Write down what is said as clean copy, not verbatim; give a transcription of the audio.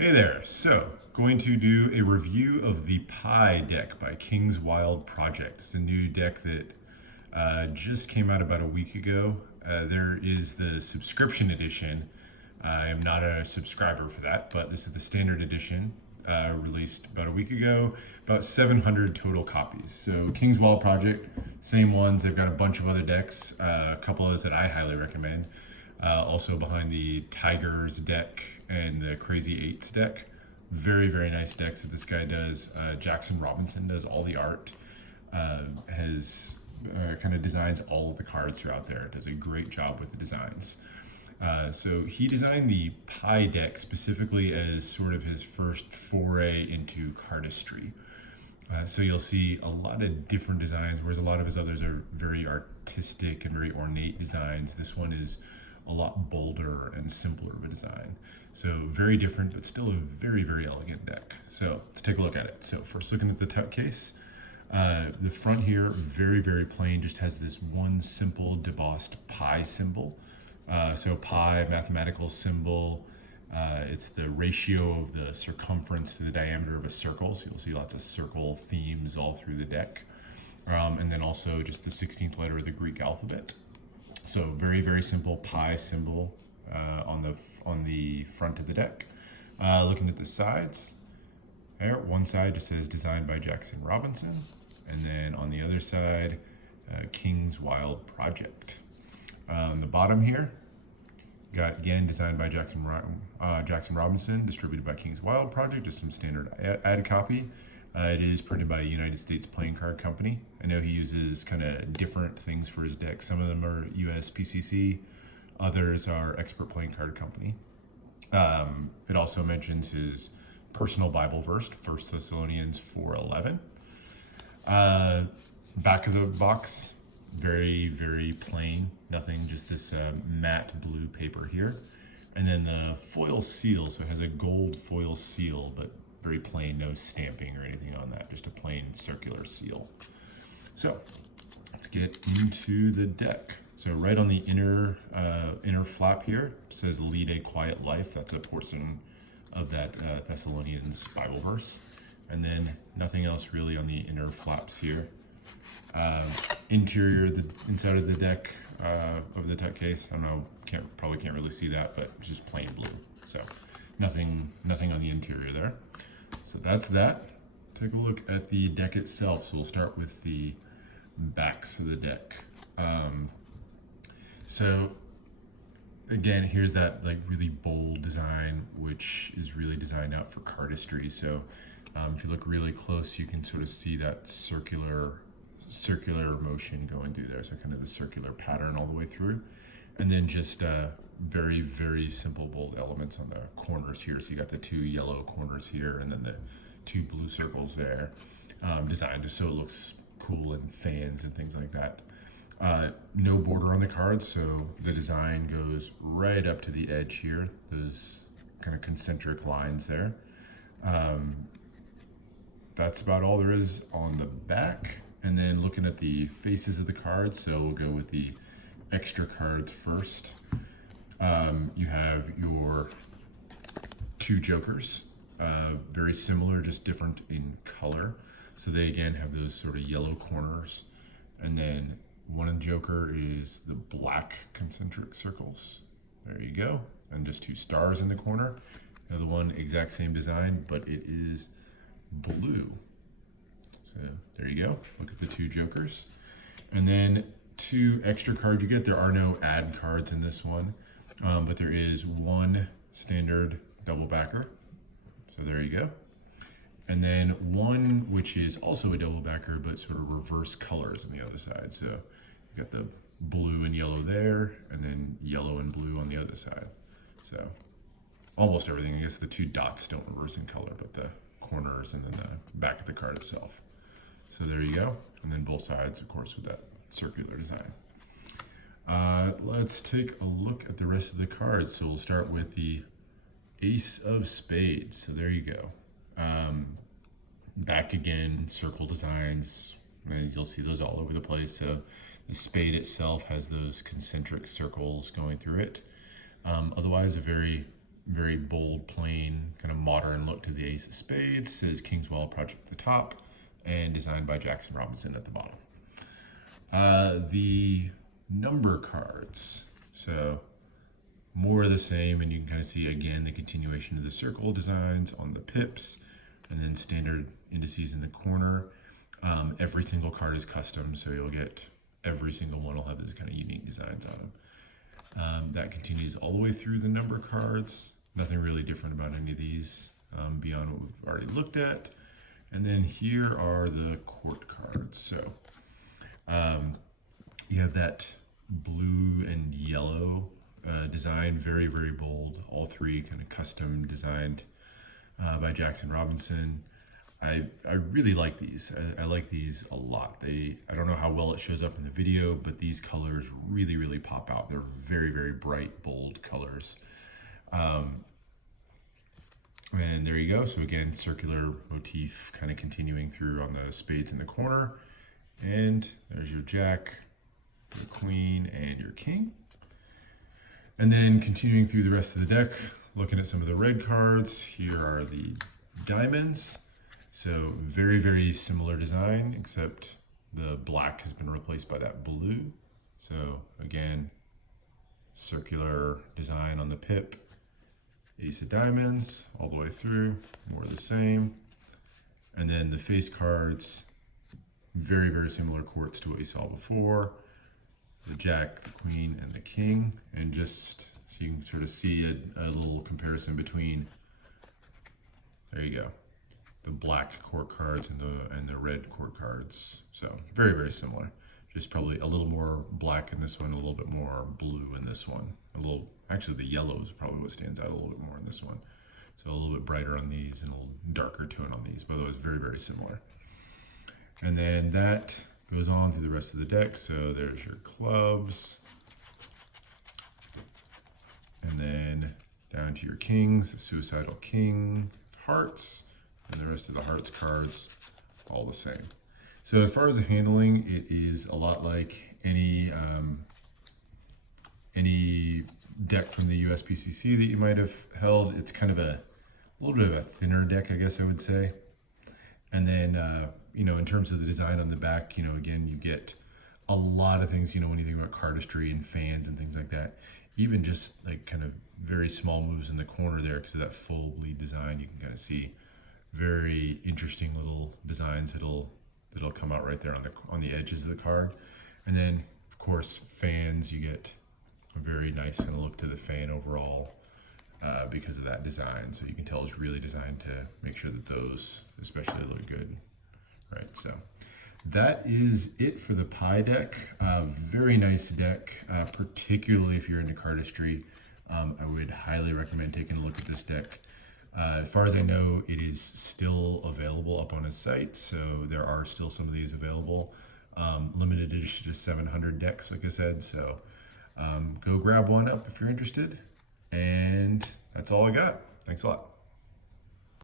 Hey there. So, going to do a review of the Pi deck by King's Wild Project. It's a new deck that just came out about a week ago. There is the subscription edition. I am not a subscriber for that, but this is the standard edition, released about a week ago, about 700 total copies. So, King's Wild Project, same ones. They've got a bunch of other decks, a couple of those that I highly recommend. Also behind the Tigers deck and the Crazy Eights deck. Very, very nice decks that this guy does. Jackson Robinson does all the art. Has kind of designs all of the cards throughout there. Does a great job with the designs. So he designed the Pi deck specifically as sort of his first foray into cardistry. So you'll see a lot of different designs, whereas a lot of his others are very artistic and very ornate designs. This one is a lot bolder and simpler of a design. So very different, but still a very, very elegant deck. So let's take a look at it. So first looking at the tuck case, the front here, very, very plain, just has this one simple debossed pi symbol. So pi, mathematical symbol, it's the ratio of the circumference to the diameter of a circle. So you'll see lots of circle themes all through the deck. And then also just the 16th letter of the Greek alphabet. So very, very simple pi symbol on the front of the deck. Looking at the sides, there, one side just says designed by Jackson Robinson, and then on the other side, King's Wild Project. On the bottom here, got again designed by Jackson Robinson, distributed by King's Wild Project, just some standard ad copy. It is printed by a United States playing card company. I know he uses kind of different things for his deck. Some of them are USPCC, others are Expert Playing Card Company. It also mentions his personal Bible verse, 1 Thessalonians 4:11. Back of the box, very, very plain. Nothing, just this matte blue paper here. And then the foil seal, so it has a gold foil seal, but very plain, no stamping or anything on that, just a plain circular seal. So let's get into the deck. So right on the inner flap here, it says lead a quiet life. That's a portion of that Thessalonians Bible verse. And then nothing else really on the inner flaps here. Interior, the inside of the deck of the tuck case, I don't know, probably can't really see that, but it's just plain blue. So nothing on the interior there. So that's that. Take a look at the deck itself. So we'll start with the backs of the deck. So again, here's that like really bold design, which is really designed out for cardistry. So if you look really close, you can sort of see that circular motion going through there. So kind of the circular pattern all the way through. And then just very, very simple bold elements on the corners here. So you got the two yellow corners here and then the two blue circles there, designed just so it looks cool and fans and things like that. No border on the cards, so the design goes right up to the edge here, those kind of concentric lines there. That's about all there is on the back. And then looking at the faces of the cards, so we'll go with the extra cards first. You have your two jokers, very similar, just different in color. So they again have those sort of yellow corners. And then one joker is the black concentric circles. There you go. And just two stars in the corner. The other one, exact same design, but it is blue. So there you go. Look at the two jokers. And then two extra cards you get. There are no ad cards in this one, but there is one standard double backer. So there you go. And then one which is also a double backer, but sort of reverse colors on the other side. So you got the blue and yellow there, and then yellow and blue on the other side. So almost everything. I guess the two dots don't reverse in color, but the corners and then the back of the card itself. So there you go. And then both sides, of course, with that circular design. Let's take a look at the rest of the cards. So we'll start with the Ace of Spades. So there you go. Back again, circle designs. And you'll see those all over the place. So the spade itself has those concentric circles going through it. Otherwise, a very very bold, plain, kind of modern look to the ace of spades. Says King's Wild Project at the top, and designed by Jackson Robinson at the bottom. The number cards, so more of the same, and you can kind of see again the continuation of the circle designs on the pips, and then standard indices in the corner. Every single card is custom, so you'll get every single one will have this kind of unique designs on them. That continues all the way through the number cards. Nothing really different about any of these beyond what we've already looked at. And then here are the court cards. So you have that blue and yellow design, very, very bold. All three kind of custom designed by Jackson Robinson. I really like these. I like these a lot. I don't know how well it shows up in the video, but these colors really, really pop out. They're very, very bright, bold colors. And there you go. So again, circular motif kind of continuing through on the spades in the corner. And there's your jack, your queen, and your king. And then continuing through the rest of the deck, looking at some of the red cards, here are the diamonds. So very, very similar design, except the black has been replaced by that blue. So again, circular design on the pip, ace of diamonds all the way through, more of the same. And then the face cards, very, very similar courts to what you saw before. The jack, the queen, and the king. And just so you can sort of see a little comparison between, there you go, the black court cards and the red court cards. So very, very similar. Just probably a little more black in this one, a little bit more blue in this one. Actually the yellow is probably what stands out a little bit more in this one. So a little bit brighter on these and a little darker tone on these, but otherwise very, very similar. And then that goes on through the rest of the deck. So there's your clubs. And then down to your kings, the suicidal king, hearts, and the rest of the hearts cards, all the same. So as far as the handling, it is a lot like any deck from the USPCC that you might have held. It's kind of a little bit of a thinner deck, I guess I would say. And then, in terms of the design on the back, again, you get a lot of things, when you think about cardistry and fans and things like that. Even just like kind of very small moves in the corner there because of that full bleed design, you can kind of see very interesting little designs that'll come out right there on the edges of the card. And then of course fans, you get a very nice kind of look to the fan overall because of that design. So you can tell it's really designed to make sure that those especially look good, right? So that is it for the pie deck. Very nice deck, particularly if you're into cardistry. I would highly recommend taking a look at this deck. As far as I know, it is still available up on his site, so there are still some of these available. Limited edition to 700 decks, like I said, so go grab one up if you're interested. And that's all I got. Thanks a lot.